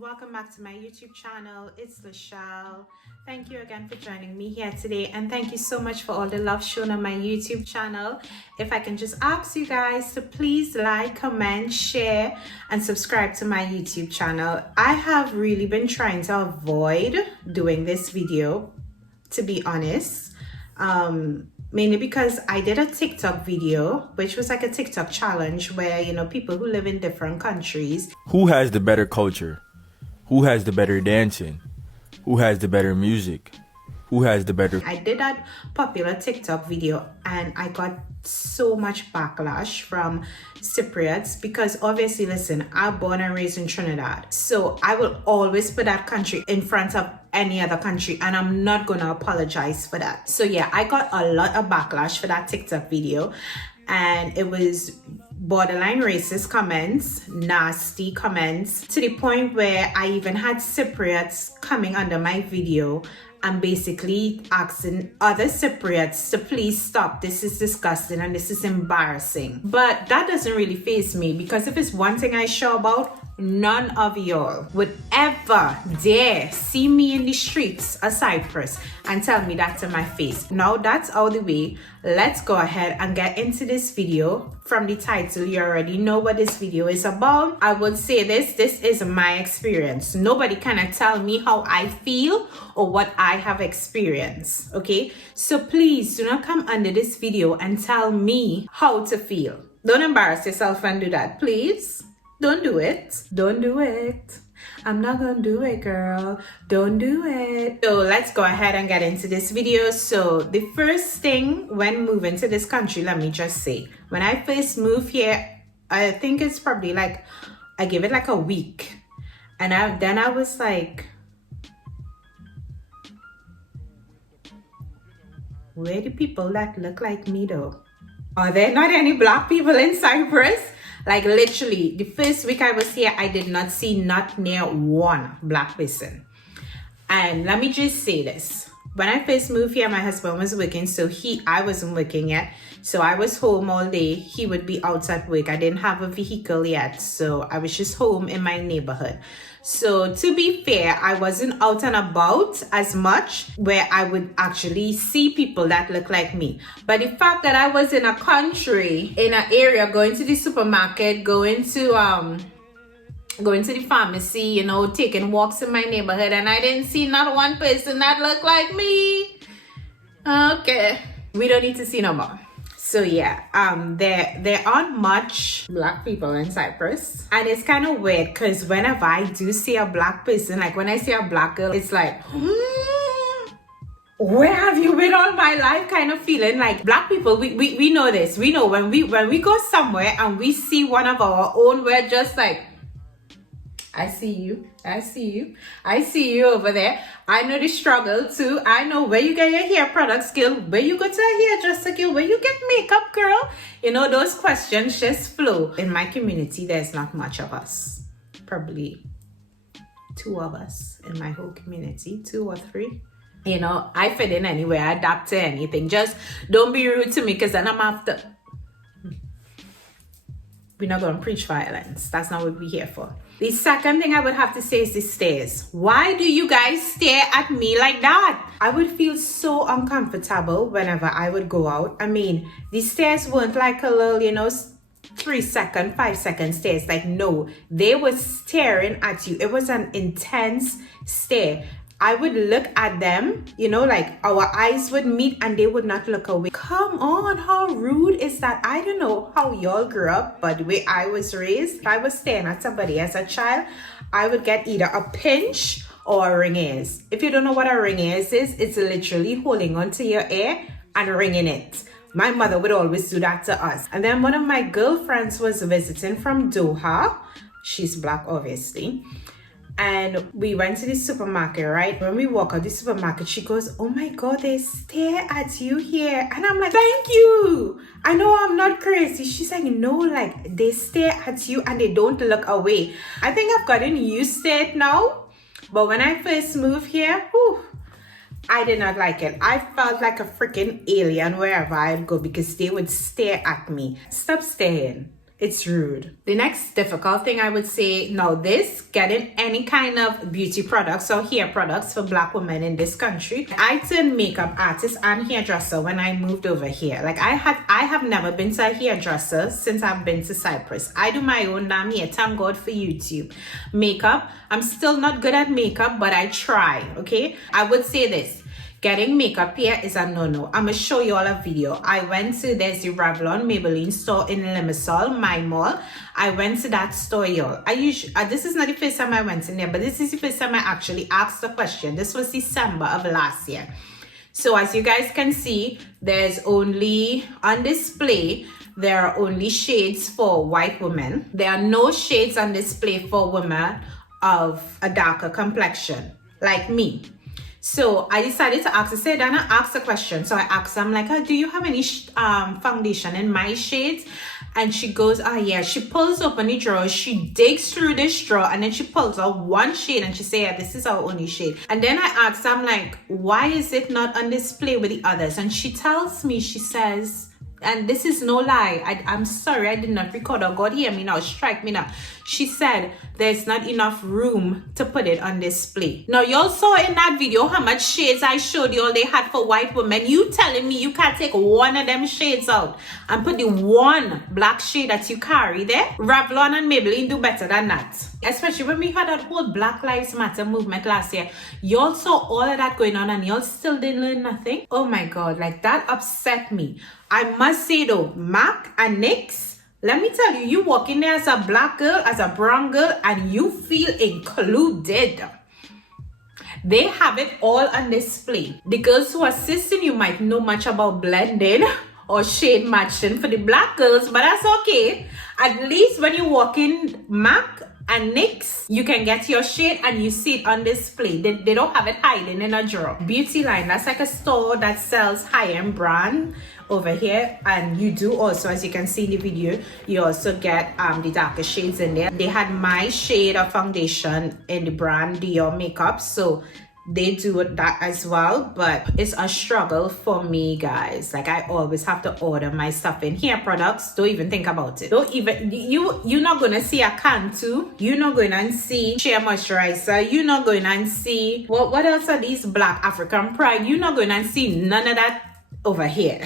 welcome back to my YouTube channel. It's Lachelle. Thank you again for joining me here today, and thank you so much for all the love shown on my YouTube channel. If I can just ask you guys to please like, comment, share, and subscribe to my YouTube channel. I have really been trying to avoid doing this video, to be honest. Mainly because I did a TikTok video, which was like a TikTok challenge where, people who live in different countries. Who has the better culture? Who has the better dancing? Who has the better music? Who has the better... I did that popular TikTok video and I got so much backlash from Cypriots because obviously, listen, I'm born and raised in Trinidad. So I will always put that country in front of any other country and I'm not going to apologize for that. So yeah, I got a lot of backlash for that TikTok video and it was borderline racist comments, nasty comments, to the point where I even had Cypriots coming under my video and basically asking other Cypriots to please stop. This is disgusting and this is embarrassing. But that doesn't really faze me because if it's one thing I sure about, none of y'all would ever dare see me in the streets of Cyprus and tell me that to my face. Now that's out of the way, let's go ahead and get into this video. From the title, you already know what this video is about. I would say this is my experience. Nobody can tell me how I feel or what I have experienced, okay? So please do not come under this video and tell me how to feel. Don't embarrass yourself and do that, please. Don't do it. Don't do it. I'm not gonna do it, girl. Don't do it. So let's go ahead and get into this video. So the first thing when moving to this country, let me just say, when I first moved here, I think it's probably like, I give it like a week. And then I was like, where do people that look like me though? Are there not any black people in Cyprus? Like literally, the first week I was here, I did not see not near one black person. And let me just say this. When I first moved here, my husband was working, so I wasn't working yet. So I was home all day. He would be out at work. I didn't have a vehicle yet, so I was just home in my neighborhood. So to be fair, I wasn't out and about as much where I would actually see people that look like me. But the fact that I was in a country, in an area, going to the supermarket, going to the pharmacy, taking walks in my neighborhood, and I didn't see not one person that looked like me. Okay, we don't need to see no more. So yeah, there aren't much black people in Cyprus, and it's kind of weird because whenever I do see a black person, like when I see a black girl, it's like, where have you been all my life? Kind of feeling. Like black people, we know this. We know when we go somewhere and we see one of our own, we're just like, I see you, I see you, I see you over there. I know the struggle too. I know where you get your hair product skill, where you go to a hairdresser skill, where you get makeup, girl. Those questions just flow. In my community, there's not much of us. Probably 2 of us in my whole community, 2 or 3. I fit in anywhere, I adapt to anything. Just don't be rude to me because then I'm after. We're not going to preach violence. That's not what we're here for. The second thing I would have to say is the stares. Why do you guys stare at me like that? I would feel so uncomfortable whenever I would go out. I mean, the stares weren't like a little, 3-second, 5-second stares. Like, no, they were staring at you. It was an intense stare. I would look at them, like our eyes would meet and they would not look away. Come on, how rude is that? I don't know how y'all grew up, but the way I was raised, if I was staring at somebody as a child, I would get either a pinch or a ring ears. If you don't know what a ring ears is, it's literally holding onto your ear and ringing it. My mother would always do that to us. And then one of my girlfriends was visiting from Doha. She's black, obviously. And we went to the supermarket, right? When we walk out the supermarket, she goes, oh my God, they stare at you here. And I'm like, thank you. I know I'm not crazy. She's like, no, like they stare at you and they don't look away. I think I've gotten used to it now. But when I first moved here, I did not like it. I felt like a freaking alien wherever I'd go because they would stare at me. Stop staring. It's rude. The next difficult thing I would say, now this, getting any kind of beauty products or hair products for Black women in this country. I turned makeup artist and hairdresser when I moved over here. Like I have never been to a hairdresser since I've been to Cyprus. I do my own damn hair, thank God for YouTube. Makeup, I'm still not good at makeup, but I try, okay? I would say this. Getting makeup here is a no-no. I'm gonna show you all a video. I went to, there's the Revlon Maybelline store in Limassol, my mall. I went to that store, y'all. This is not the first time I went in there, but this is the first time I actually asked the question. This was December of last year. So as you guys can see, there's only, on display, there are only shades for white women. There are no shades on display for women of a darker complexion, like me. So I decided to ask, I said, Dana, ask a question. So I asked her, I'm like, oh, do you have any foundation in my shades? And she goes, oh yeah. She pulls open the drawer, she digs through this drawer, and then she pulls out one shade and she says, yeah, this is our only shade. And then I asked her, I'm like, why is it not on display with the others? And she tells me, she says, and this is no lie, I'm sorry, I did not record, or God hear me now, strike me now. She said there's not enough room to put it on display. Now y'all saw in that video how much shades I showed y'all they had for white women. You telling me you can't take one of them shades out and put the one black shade that you carry there? Revlon and Maybelline do better than that. Especially when we had that whole Black Lives Matter movement last year. Y'all saw all of that going on and y'all still didn't learn nothing. Oh my God, like that upset me. I must say though, MAC and NYX, let me tell you, you walk in there as a black girl, as a brown girl, and you feel included. They have it all on display. The girls who assist you might know much about blending or shade matching for the black girls, but that's okay. At least when you walk in MAC and NYX, you can get your shade and you see it on display. They don't have it hiding in a drawer. Beauty Line, that's like a store that sells high-end brand over here, and you do also, as you can see in the video, you also get the darker shades in there. They had my shade of foundation in the brand Dior makeup, so they do that as well, but it's a struggle for me, guys. Like I always have to order my stuff in. Hair products, don't even think about it. Don't even, you're not gonna see a Cantu, you're not gonna see Shea Moisturizer, you're not gonna see what else are these Black African Pride, you're not gonna see none of that over here.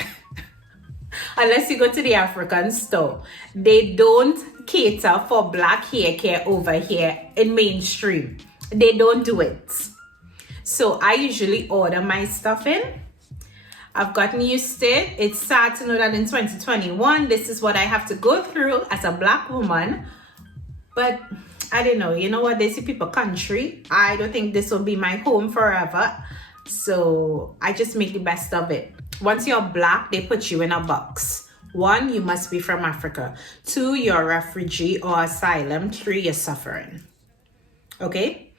Unless you go to the African store. They don't cater for black hair care over here in mainstream. They don't do it. So I usually order my stuff in. I've gotten used to it. It's sad to know that in 2021, this is what I have to go through as a black woman. But I don't know. You know what? This is people country. I don't think this will be my home forever. So I just make the best of it. Once you're black, they put you in a box. 1, you must be from Africa. 2, you're a refugee or asylum. 3, you're suffering. Okay?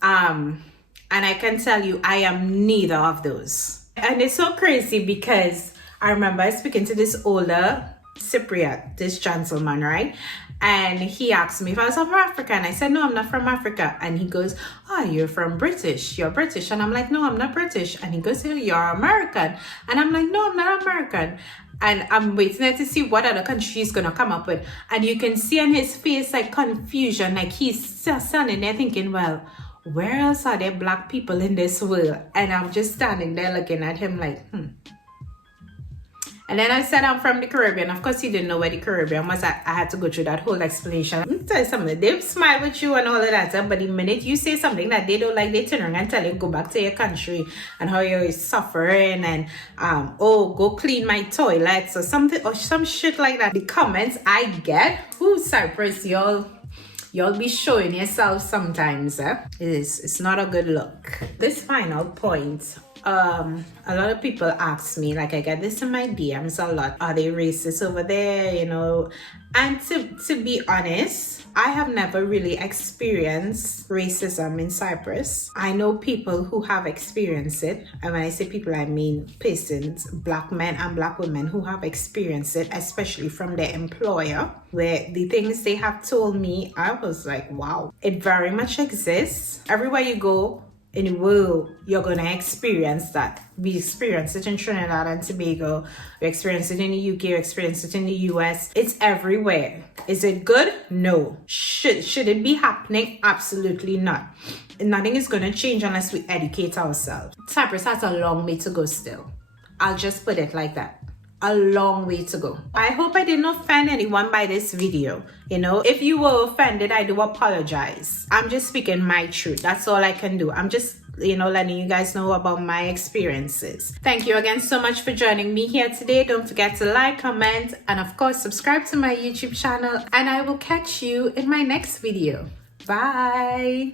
And I can tell you, I am neither of those. And it's so crazy because I remember I speaking to this older Cypriot, this gentleman, right? And he asked me if I was from Africa, and I said, no, I'm not from Africa. And he goes, oh, you're from British, you're British. And I'm like, no, I'm not British. And he goes, you're American. And I'm like, no, I'm not American. And I'm waiting there to see what other country he's gonna come up with. And you can see on his face like confusion, like he's standing there thinking, well, where else are there black people in this world? And I'm just standing there looking at him like, And then I said I'm from the Caribbean. Of course, he didn't know where the Caribbean was. I had to go through that whole explanation. Let me tell you something. They smile with you and all of that. But the minute you say something that they don't like, they turn around and tell you, go back to your country and how you're suffering and, oh, go clean my toilets or something or some shit like that. The comments I get, Cyprus, y'all be showing yourself sometimes. It's not a good look. This final point. A lot of people ask me, like I get this in my DMs a lot, are they racist over there, you know? And to be honest, I have never really experienced racism in Cyprus. I know people who have experienced it, and when I say people, I mean persons, black men and black women who have experienced it, especially from their employer, where the things they have told me, I was like, wow, it very much exists. Everywhere you go, in the world you're gonna experience that. We experience it in Trinidad and Tobago, we experience it in the UK, we experience it in the US. It's everywhere. Is it good? No. Should it be happening? Absolutely not. Nothing is gonna change unless we educate ourselves. Cyprus has a long way to go still. I'll just put it like that. A long way to go. I hope I didn't offend anyone by this video. You know, if you were offended, I do apologize. I'm just speaking my truth. That's all I can do. I'm just, letting you guys know about my experiences. Thank you again so much for joining me here today. Don't forget to like, comment, and of course, subscribe to my YouTube channel. And I will catch you in my next video. Bye.